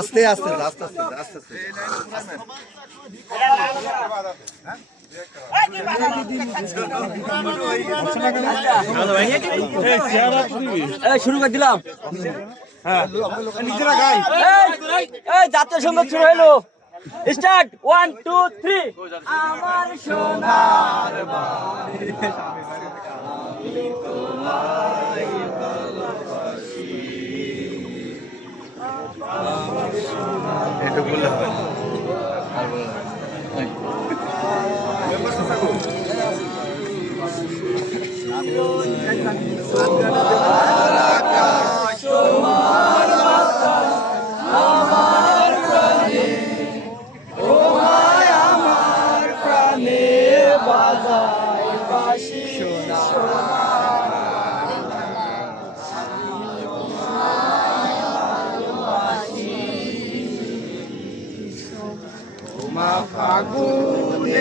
আস্তে আস্তে আস্তে আস্তে আস্তে আস্তে শুরু করে দিলাম। জাতীয় সংগীত শুরু হইলো। স্টার্ট 1 2 3 আমার সোনার বাড়ি আমি তোমায় ভালোবাসি আমার সোনার এটা বললে হবে না ফাগুনে